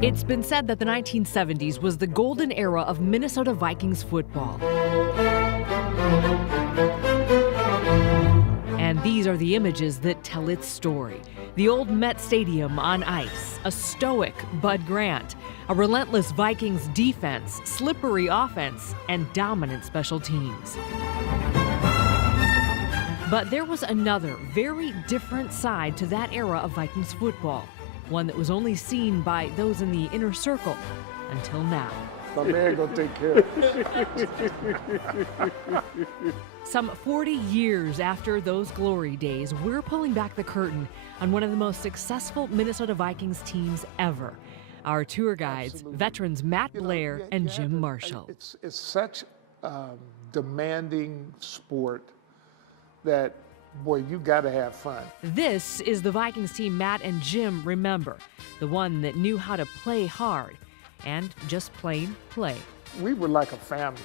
It's been said that the 1970s was the golden era of Minnesota Vikings football. And these are the images that tell its story. The old Met Stadium on ice, a stoic Bud Grant, a relentless Vikings defense, slippery offense, and dominant special teams. But there was another, very different side to that era of Vikings football, one that was only seen by those in the inner circle until now. My man gonna take care of it. Some 40 years after those glory days, we're pulling back the curtain on one of the most successful Minnesota Vikings teams ever. Our tour guides, Absolutely. Veterans Matt Blair and Jim Marshall. It's such a demanding sport that, boy, you gotta have fun. This is the Vikings team Matt and Jim remember, the one that knew how to play hard and just plain play. We were like a family,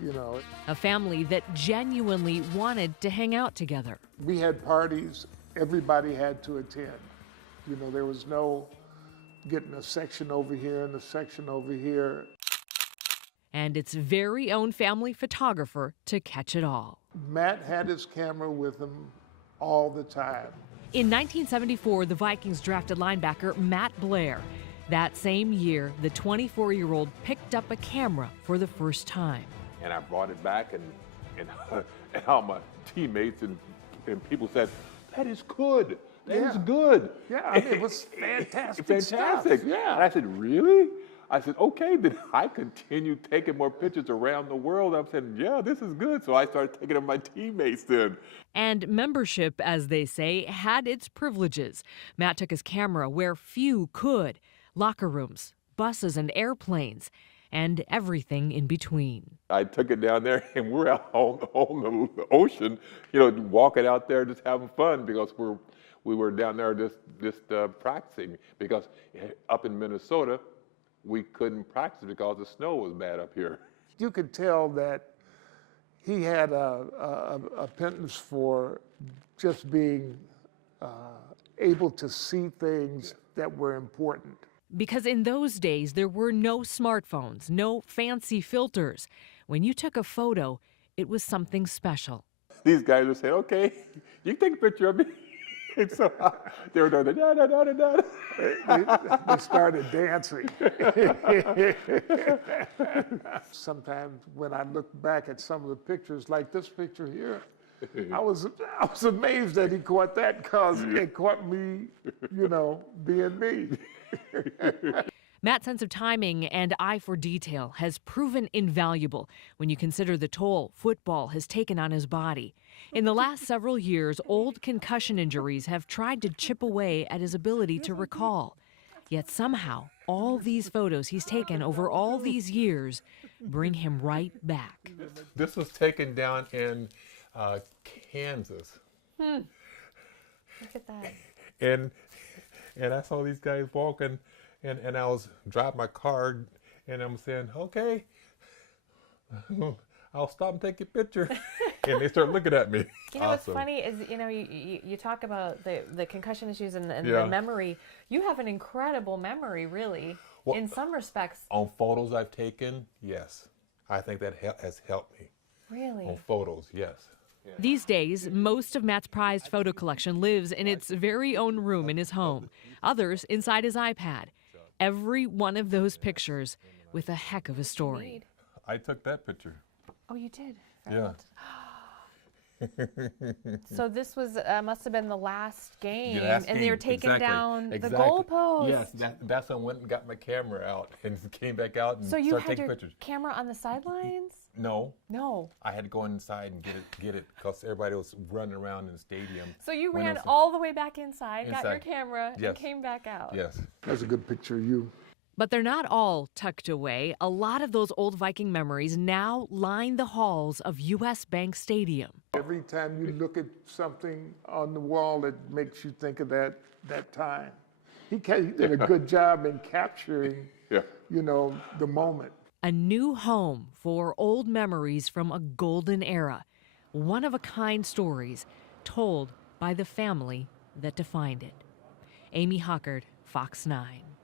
you know. A family that genuinely wanted to hang out together. We had parties, everybody had to attend. You know, there was no getting a section over here and a section over here. And its very own family photographer to catch it all. Matt had his camera with him all the time. In 1974, the Vikings drafted linebacker Matt Blair. That same year, the 24-year-old picked up a camera for the first time. And I brought it back, and all my teammates and people said, "That is good. That is good." Yeah, I mean, it was fantastic Fantastic, stuff. yeah. And I said, "Really?" I said, "Okay." Then I continued taking more pictures around the world. I'm saying, "Yeah, this is good." So I started taking them my teammates then. And membership, as they say, had its privileges. Matt took his camera where few could. Locker rooms, buses and airplanes, and everything in between. I took it down there, and we're out on the ocean, you know, walking out there just having fun because we were down there just practicing because up in Minnesota, we couldn't practice because the snow was bad up here. You could tell that he had a penchant for just being able to see things that were important. Because in those days, there were no smartphones, no fancy filters. When you took a photo, it was something special. These guys would say, "Okay, you can take a picture of me." And so they were doing the da-da-da-da-da. They started dancing. Sometimes when I look back at some of the pictures, like this picture here, I was amazed that he caught that because it caught me, you know, being me. Matt's sense of timing and eye for detail has proven invaluable when you consider the toll football has taken on his body. In the last several years, old concussion injuries have tried to chip away at his ability to recall. Yet somehow, all these photos he's taken over all these years bring him right back. This was taken down in Kansas. Look at that. And I saw these guys walking, and I was driving my car, and I'm saying, "Okay, I'll stop and take a picture." And they start looking at me. You know, what's funny is, you know, you talk about the concussion issues and the memory. You have an incredible memory, really, Well, in some respects. On photos I've taken, yes. I think that has helped me. Really? On photos, yes. These days, most of Matt's prized photo collection lives in its very own room in his home, others inside his iPad. Every one of those pictures with a heck of a story. I took that picture. Oh, you did? Yeah. So this was must have been the last game, last and they were game, taking exactly. down the Exactly. goalpost. Yes, that's when I went and got my camera out and came back out and So you started had taking your pictures. camera on the sidelines? No, No. I had to go inside and get it because everybody was running around in the stadium. So you When it ran was- all the way back inside, got your Inside. camera, and Yes. came back out. Yes. That's a good picture of you. But they're not all tucked away. A lot of those old Viking memories now line the halls of U.S. Bank Stadium. Every time you look at something on the wall, it makes you think of that time. He did a good job in capturing, Yeah. you know, the moment. A new home for old memories from a golden era. One-of-a-kind stories told by the family that defined it. Amy Huckard, Fox 9.